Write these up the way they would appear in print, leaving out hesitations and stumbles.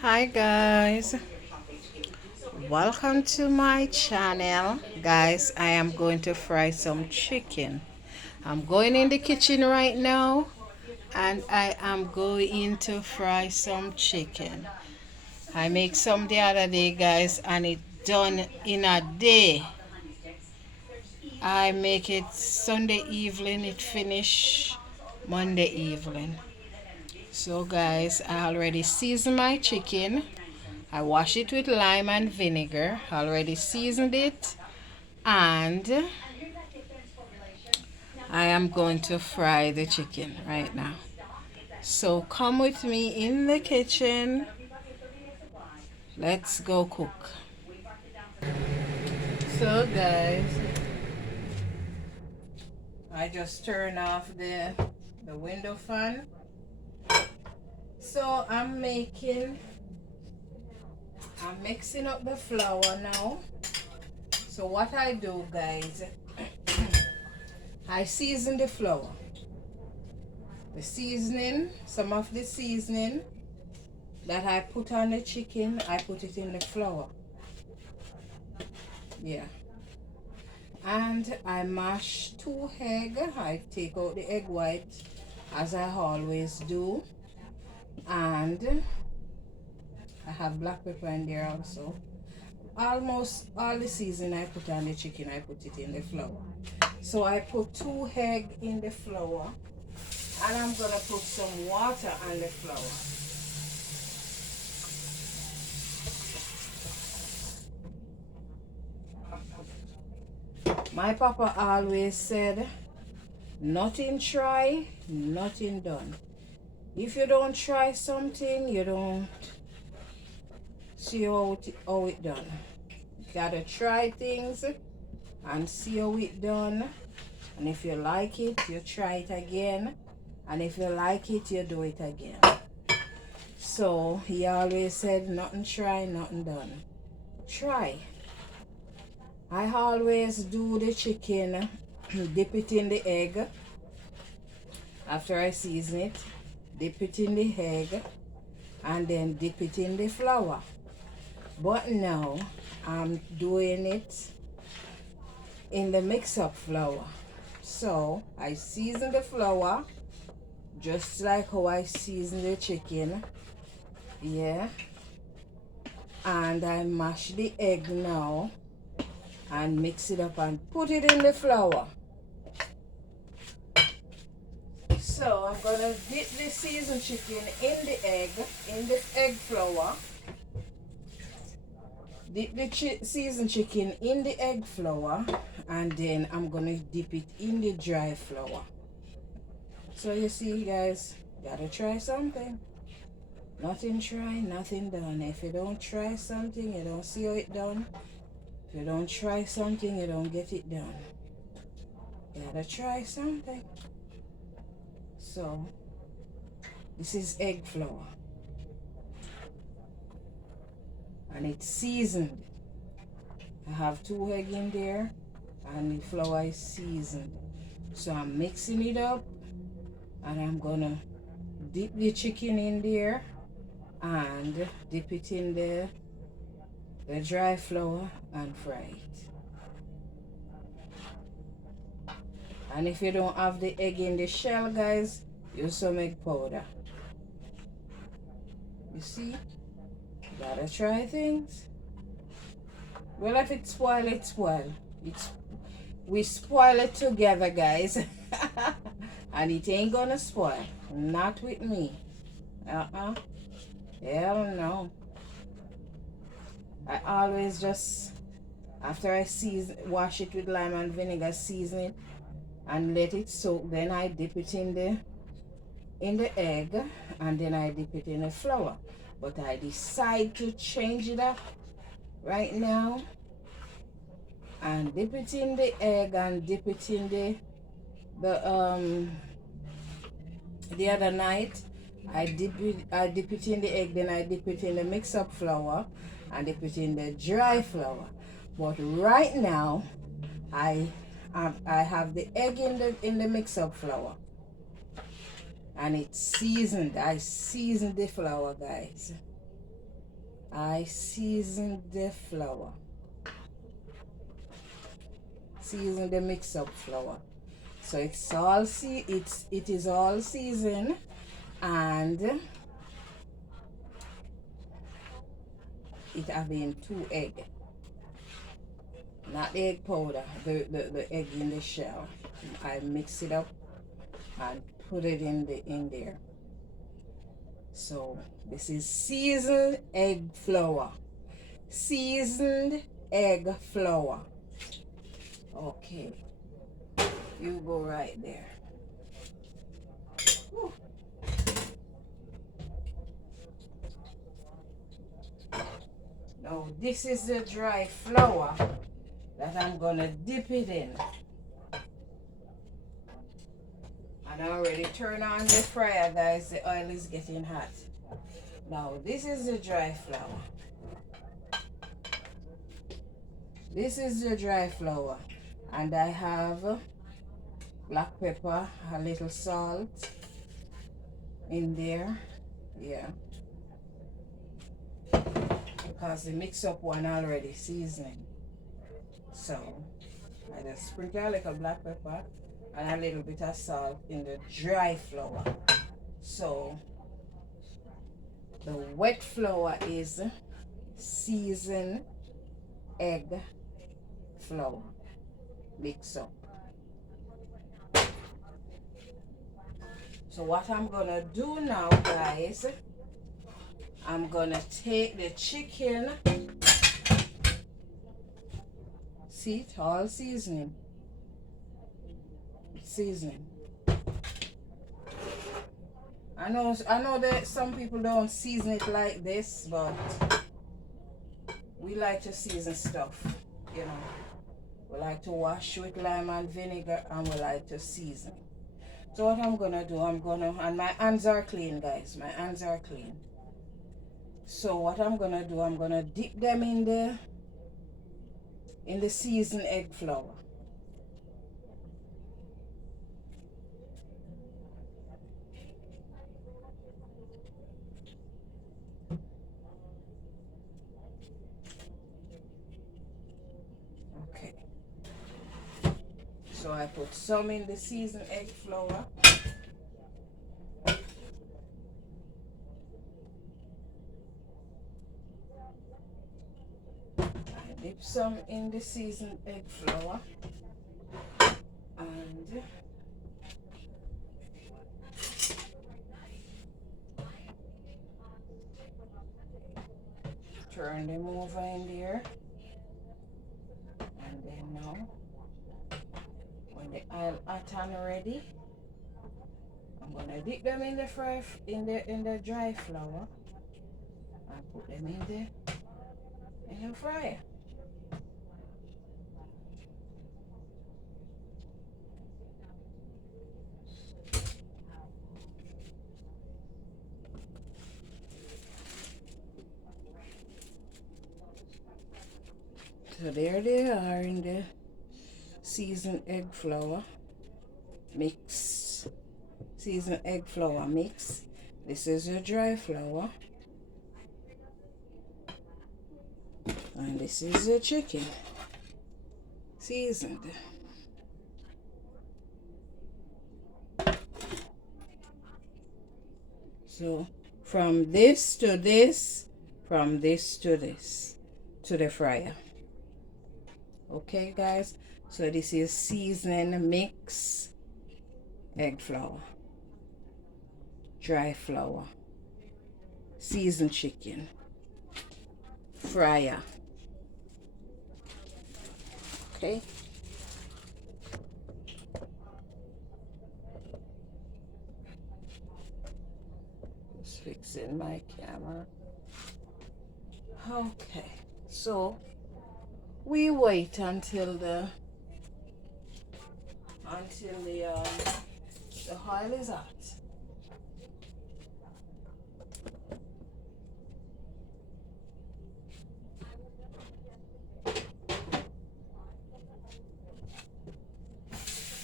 Hi guys, welcome to my channel. Guys, I am going to fry some chicken. I'm going in the kitchen right now and I am going to fry some chicken. I make some the other day, guys, and it done in a day. I make it Sunday evening, it finish Monday evening. So guys, I already seasoned my chicken. I wash it with lime and vinegar. I already seasoned it. And I am going to fry the chicken right now. So come with me in the kitchen. Let's go cook. So guys, I just turn off the window fan. So I'm mixing up the flour now. So what I do, guys, I season the flour. The seasoning, some of the seasoning that I put on the chicken, I put it in the flour. Yeah. And I mash 2 eggs. I take out the egg white as I always do. And I have black pepper in there also. Almost all the seasoning I put on the chicken, I put it in the flour. So I put 2 eggs in the flour. And I'm going to put some water on the flour. My papa always said, nothing try, nothing done. If you don't try something, you don't see how it done. You gotta try things and see how it done. And if you like it, you try it again. And if you like it, you do it again. So he always said, nothing try, nothing done. Try. I always do the chicken, dip it in the egg. After I season it, dip it in the egg and then dip it in the flour. But now I'm doing it in the mix-up flour. So I season the flour just like how I season the chicken. Yeah. And I mash the egg now and mix it up and put it in the flour. So I'm gonna dip the seasoned chicken in the egg flour. Dip the seasoned chicken in the egg flour, and then I'm gonna dip it in the dry flour. So you see, guys, gotta try something. Nothing try, nothing done. If you don't try something, you don't see how it done. If you don't try something, you don't get it done. You gotta try something. So this is egg flour, and it's seasoned. I have 2 eggs in there, and the flour is seasoned. So I'm mixing it up, and I'm gonna dip the chicken in there and dip it in the dry flour and fry it. And if you don't have the egg in the shell, guys, use some egg powder. You see, gotta try things. Well, if it spoil, it spoil. We spoil it together, guys. And it ain't gonna spoil. Not with me. Hell no. I always just, after I wash it with lime and vinegar, season it and let it soak. Then I dip it in the egg, and then I dip it in the flour. But I decide to change it up right now and dip it in the egg and dip it in the other night I dip it in the egg, then I dip it in the mix-up flour and dip it in the dry flour. But right now I have the egg in the mix-up flour, and it's seasoned. I seasoned the flour, guys. I seasoned the flour. Season the mix up flour. So it is all seasoned, and it having 2 egg. Not the egg powder, the egg in the shell. I mix it up and put it in there. So this is seasoned egg flour. Seasoned egg flour. Okay, you go right there. Whew. Now this is the dry flour that I'm gonna dip it in. And I already turn on the fryer, guys. The oil is getting hot. Now this is the dry flour. This is the dry flour. And I have black pepper, a little salt in there. Yeah. Because the mix up one already seasoning. So I just sprinkle a little black pepper and a little bit of salt in the dry flour. So the wet flour is seasoned egg flour. Mix up. So what I'm gonna do now, guys, I'm gonna take the chicken. See, it all seasoning. Seasoning. I know that some people don't season it like this, but we like to season stuff, you know. We like to wash with lime and vinegar, and we like to season. So what I'm gonna do, and my hands are clean, guys. My hands are clean. So what I'm gonna do, I'm gonna dip them in the seasoned egg flour. Okay. So I put some in the seasoned egg flour. I dip some in the seasoned egg flour. And turn them over in there. And then now, when the oil hot and ready, I'm gonna dip them in the dry flour and put them in the fryer. So there they are in the seasoned egg flour mix. Seasoned egg flour mix. This is your dry flour. And this is your chicken. Seasoned. So from this to this, from this to this, to the fryer. Okay, guys, so this is seasoning mix egg flour, dry flour, seasoned chicken, fryer. Okay, just fixing my camera. Okay, so we wait until the oil is hot.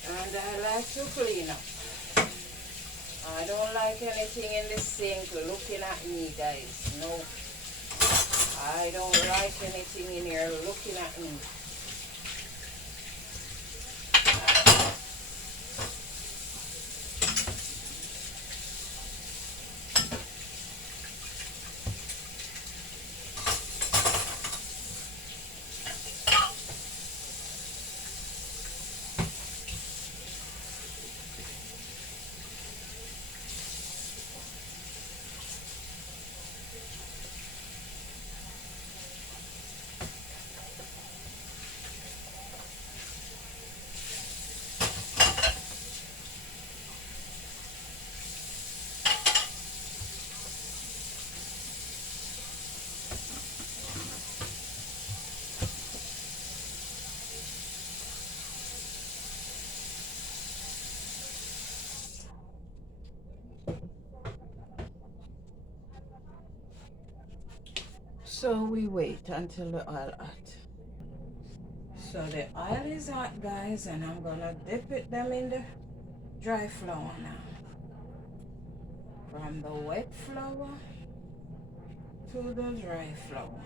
And I like to clean up. I don't like anything in the sink looking at me, guys. No. I don't like anything in here looking at me. So we wait until the oil hot. So the oil is hot, guys, and I'm gonna dip them in the dry flour now. From the wet flour to the dry flour.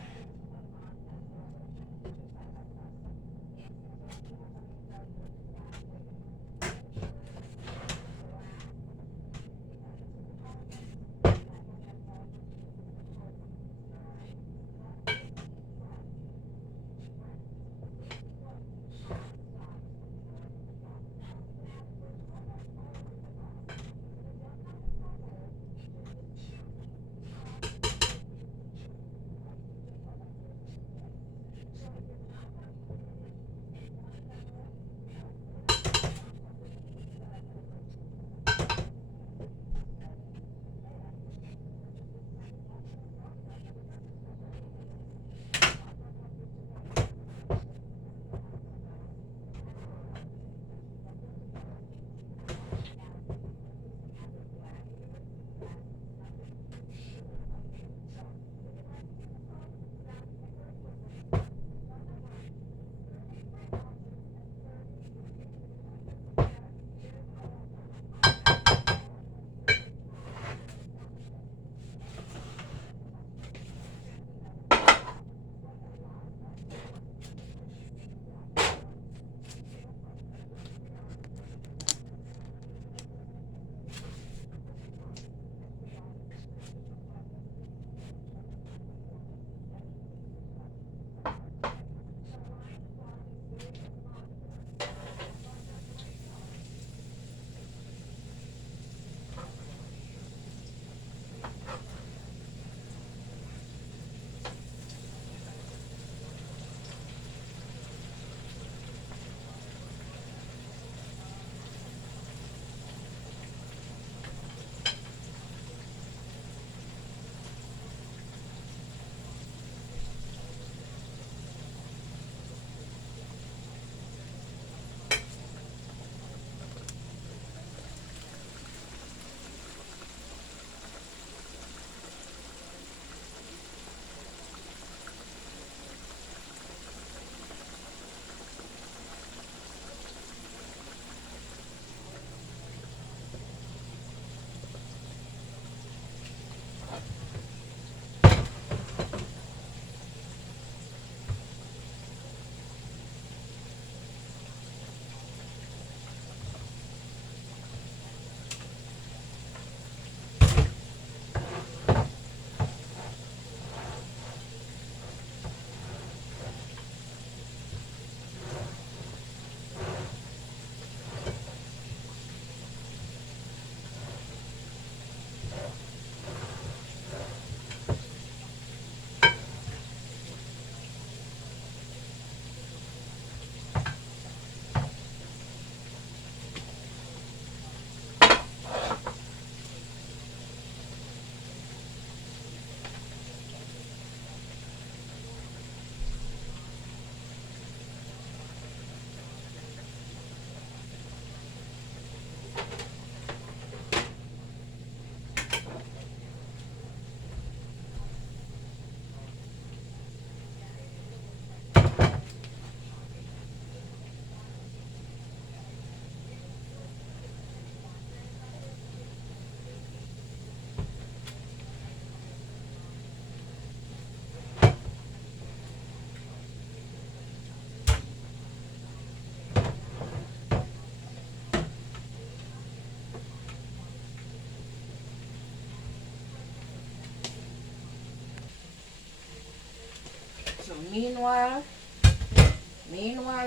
Meanwhile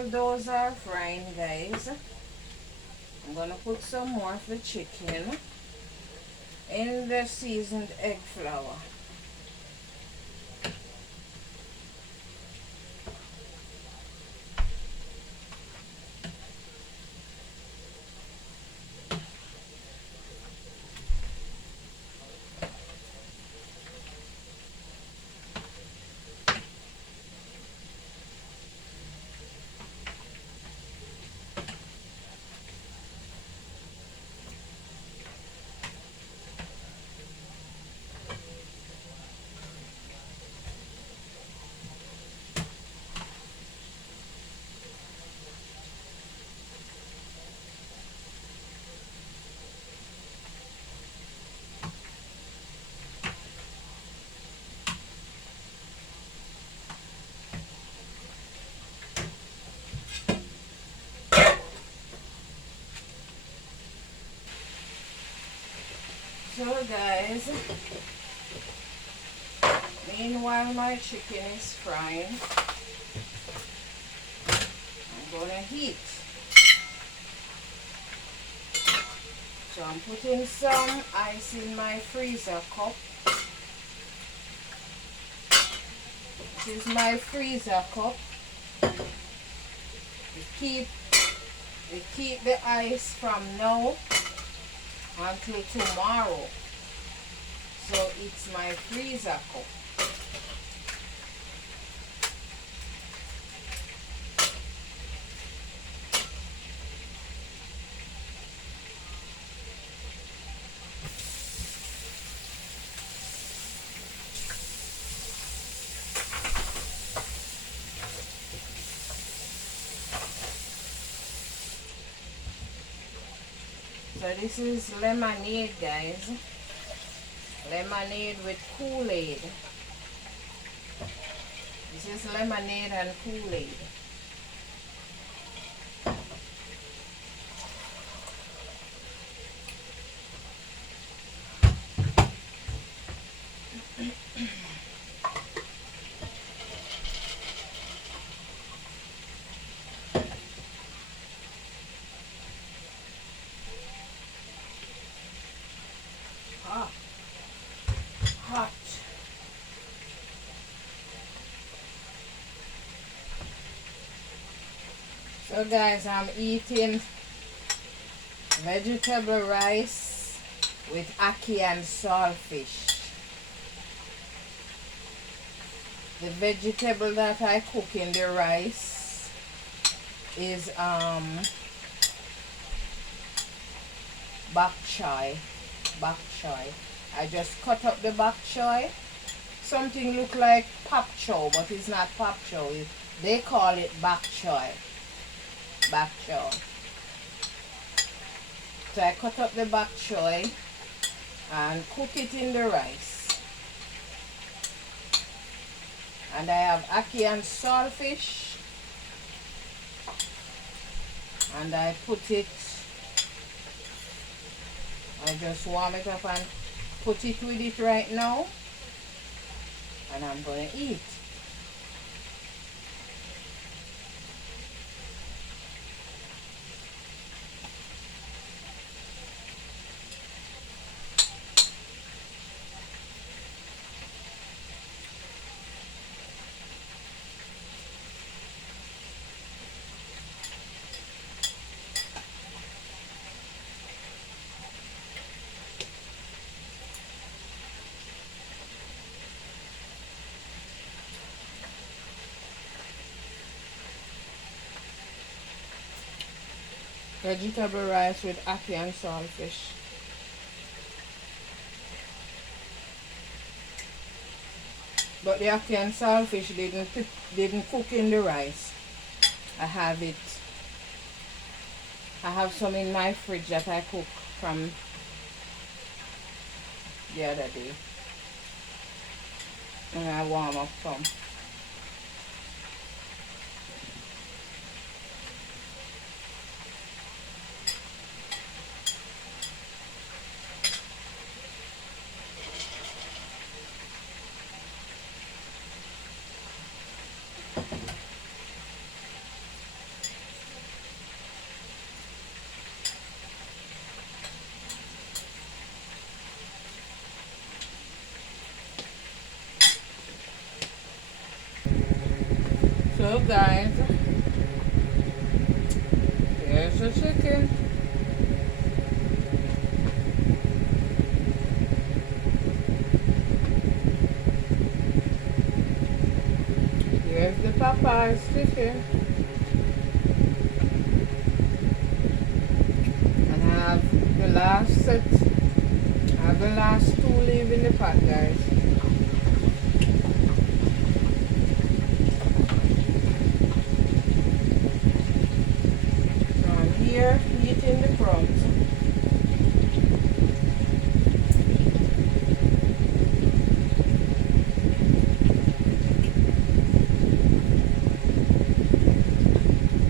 those are frying, guys, I'm gonna put some more of the chicken in the seasoned egg flour. So guys, meanwhile my chicken is frying, I'm gonna heat. So I'm putting some ice in my freezer cup. This is my freezer cup. We keep the ice from now until tomorrow. So it's my freezer cup. So this is lemonade, guys. Lemonade with Kool-Aid. This is lemonade and Kool-Aid. Hot. So guys, I'm eating vegetable rice with ackee and saltfish. The vegetable that I cook in the rice is bok choy. Bok choy. I just cut up the bok choy. Something look like pop chow, but it's not pop chow. They call it bok choy. Bok choy. So I cut up the bok choy and cook it in the rice. And I have ackee and saltfish. And I put it, I just warm it up and put it with it right now. And I'm going to eat. Vegetable rice with ackee and saltfish. But the ackee and saltfish didn't cook in the rice. I have some in my fridge that I cook from the other day. And I warm up some. So guys, here's the chicken. Here's the Popeye's chicken. And I have the last set. I have the last two leaving the pot, guys. So I'm here eating the prawns.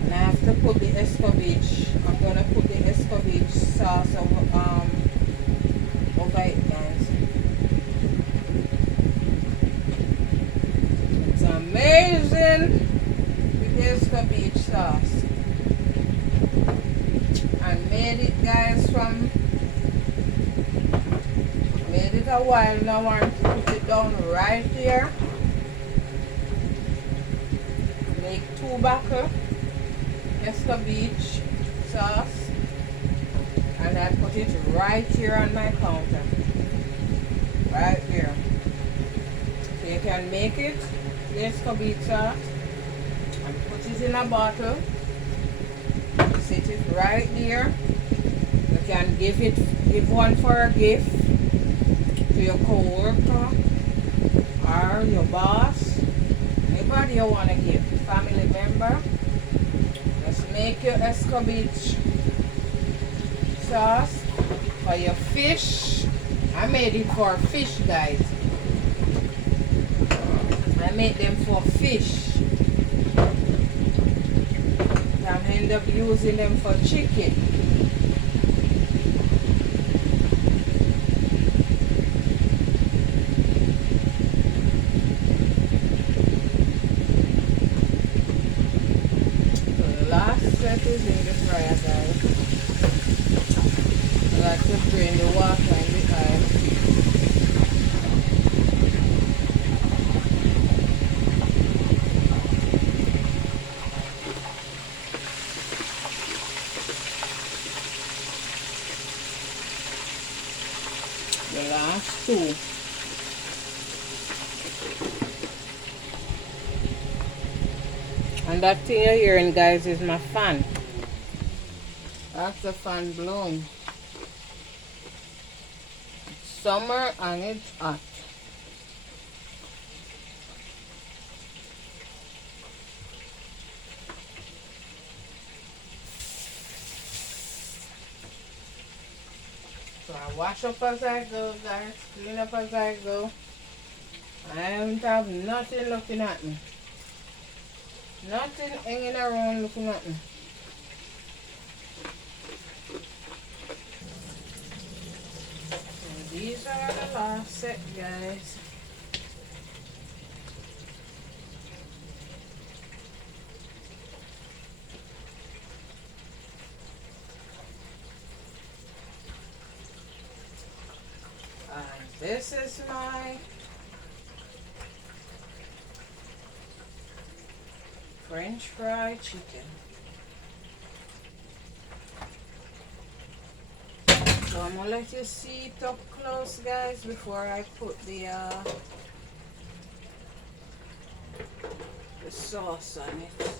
And I have to put the Escovitch. I'm gonna put the Escovitch sauce over it, guys. It's amazing with the Escovitch sauce. I made it, guys, made it a while now. I want to put it down right here. Make 2 bottle Escovitch sauce, and I put it right here on my counter, right here. So you can make it, the Escovitch sauce, and put it in a bottle. Set it right there. You can give one for a gift to your co-worker or your boss, anybody you want to give, family member. Just make your Escovitch sauce for your fish. I made it for fish, guys. I made them for fish. I end up using them for chicken. The last set is in the fryer, guys. I like to drain the water in the oil. The last 2. And that thing you're hearing, guys, is my fan. That's the fan blowing. It's summer and it's hot. So I wash up as I go, guys. Clean up as I go. I don't have nothing looking at me. Nothing hanging around looking at me. And these are the last set, guys. And this is my French fried chicken. So I'm gonna let you see it up close, guys, before I put the sauce on it.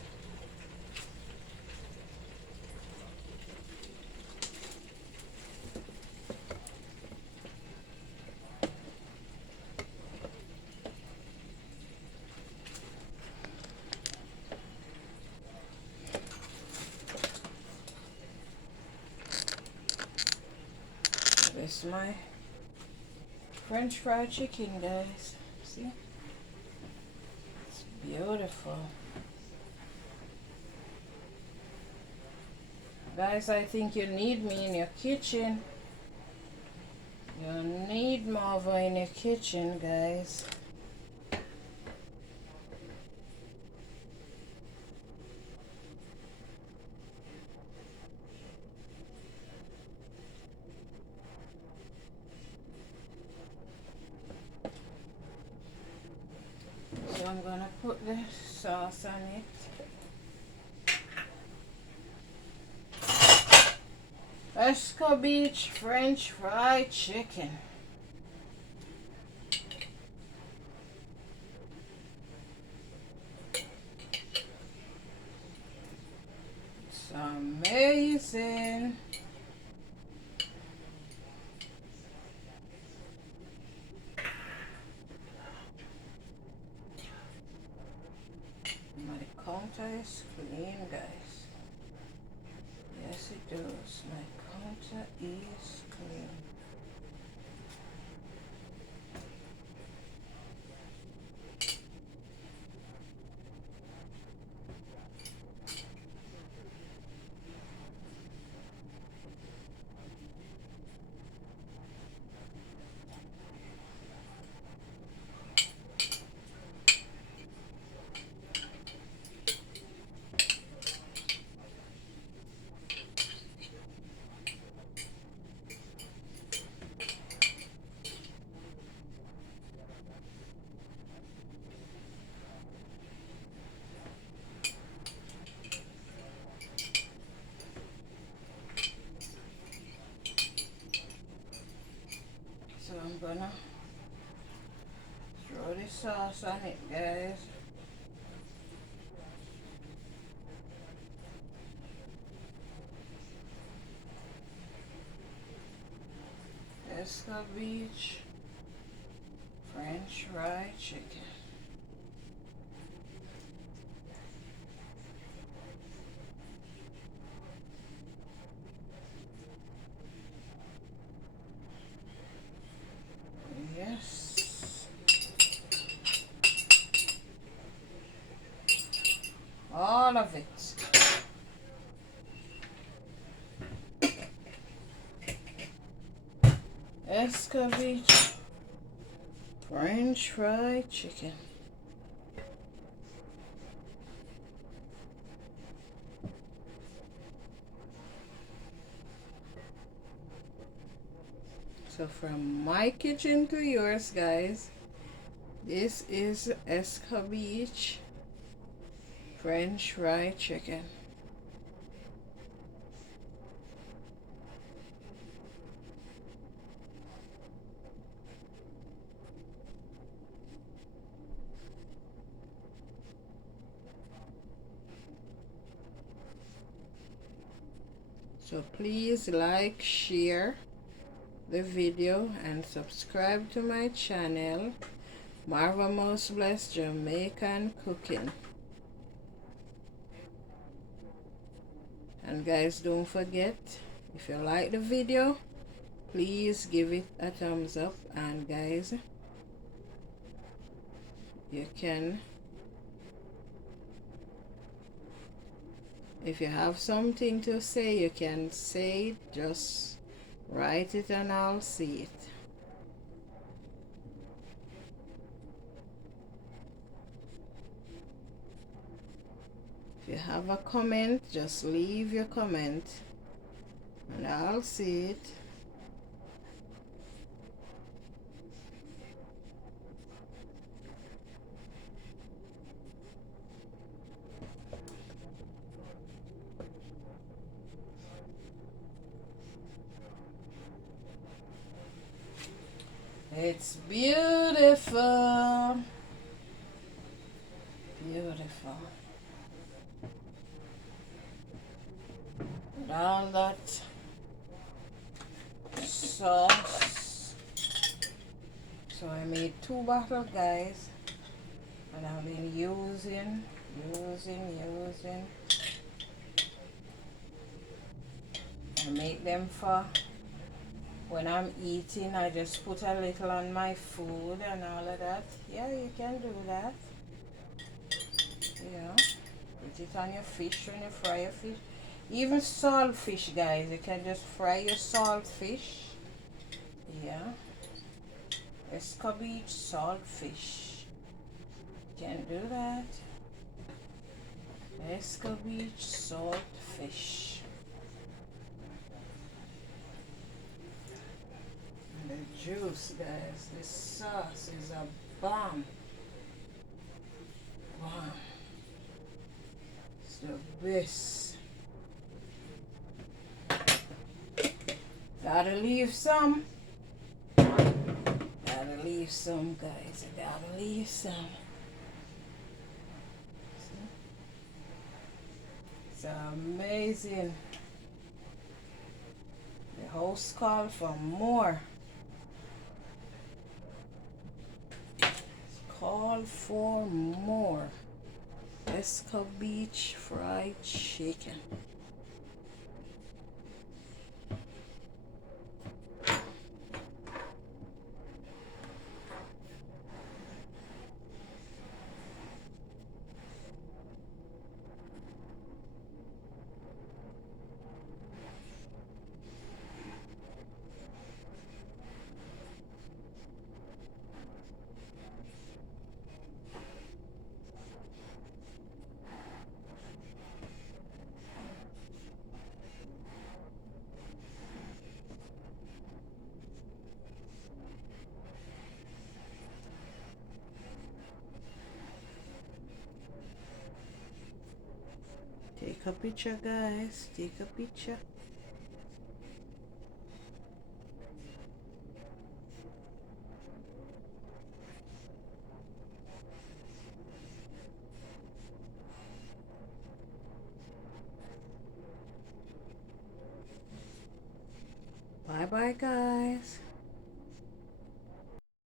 This is my French fried chicken, guys. See? It's beautiful. Guys, I think you need me in your kitchen. You need Marva in your kitchen, guys. So I'm gonna put the sauce on it. Escovitch French fried chicken. It's amazing. My counter is clean, guys. Yes, it does. My counter is clean. So I'm gonna throw the sauce on it, guys. Escovitch French fried chicken. Yes. All of it. Escovitch French fried chicken. So from my kitchen to yours, guys, this is Escovitch French fried chicken. So please like, share the video and subscribe to my channel, Marvelous Blessed Jamaican Cooking. And guys, don't forget, if you like the video, please give it a thumbs up. And guys, you can, if you have something to say, you can say it. Just write it and I'll see it. If you have a comment, just leave your comment and I'll see it. It's beautiful. Beautiful. And all that sauce. So I made 2 bottles, guys. And I've been using. I make them for when I'm eating. I just put a little on my food and all of that. Yeah, you can do that. Yeah, put it on your fish when you fry your fish. Even salt fish, guys, you can just fry your salt fish. Yeah, Escovitch salt fish. You can do that. Escovitch salt fish. The juice, guys, this sauce is a bomb. one. It's the best. Gotta leave some. Gotta leave some, guys. I gotta leave some. It's amazing. The host called for more. Call for more. Escovitch fried chicken. Take a picture, guys. Take a picture. Bye bye, guys.